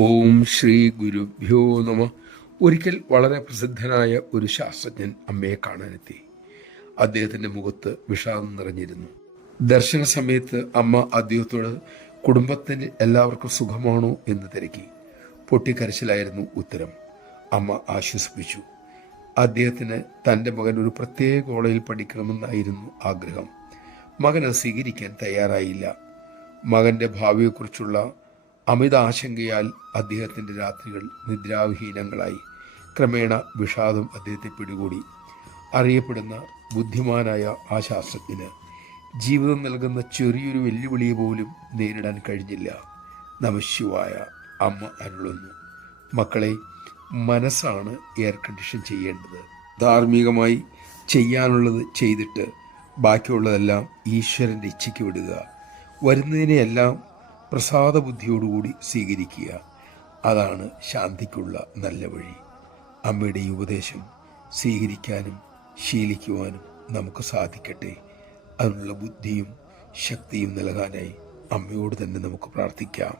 ഓം ശ്രീ ഗുരുഭ്യോ നമ. ഒരിക്കൽ വളരെ പ്രസിദ്ധനായ ഒരു ശാസ്ത്രജ്ഞൻ അമ്മയെ കാണാനെത്തി. അദ്ദേഹത്തിൻ്റെ മുഖത്ത് വിഷാദം നിറഞ്ഞിരുന്നു. ദർശന സമയത്ത് അമ്മ അദ്ദേഹത്തോട് കുടുംബത്തിന് എല്ലാവർക്കും സുഖമാണോ എന്ന് തിരക്കി. പൊട്ടിക്കരച്ചിലായിരുന്നു ഉത്തരം. അമ്മ ആശ്വസിപ്പിച്ചു. അദ്ദേഹത്തിന് തൻ്റെ മകൻ ഒരു പ്രത്യേക കോളേജിൽ പഠിക്കണമെന്നായിരുന്നു ആഗ്രഹം. മകൻ അത് സ്വീകരിക്കാൻ തയ്യാറായില്ല. മകൻ്റെ ഭാവിയെക്കുറിച്ചുള്ള അമിത ആശങ്കയാൽ അദ്ദേഹത്തിൻ്റെ രാത്രികൾ നിദ്രാവിഹീനങ്ങളായി. ക്രമേണ വിഷാദം അദ്ദേഹത്തെ പിടികൂടി. അറിയപ്പെടുന്ന ബുദ്ധിമാനായ ആ ശാസ്ത്രജ്ഞന് ജീവിതം നൽകുന്ന ചെറിയൊരു വെല്ലുവിളിയെ പോലും നേരിടാൻ കഴിഞ്ഞില്ല. നമഃശിവായ. അമ്മ അരുളുന്നു, മക്കളെ, മനസ്സാണ് എയർ കണ്ടീഷൻ ചെയ്യേണ്ടത്. ധാർമ്മികമായി ചെയ്യാനുള്ളത് ചെയ്തിട്ട് ബാക്കിയുള്ളതെല്ലാം ഈശ്വരൻ്റെ ഇച്ഛയ്ക്ക് വിടുക. വരുന്നതിനെയെല്ലാം പ്രസാദ ബുദ്ധിയോടുകൂടി സ്വീകരിക്കുക. അതാണ് ശാന്തിക്കുള്ള നല്ല വഴി. അമ്മയുടെ ഈ ഉപദേശം സ്വീകരിക്കാനും ശീലിക്കുവാനും നമുക്ക് സാധിക്കട്ടെ. അതിനുള്ള ബുദ്ധിയും ശക്തിയും നൽകാനായി അമ്മയോട് തന്നെ നമുക്ക് പ്രാർത്ഥിക്കാം.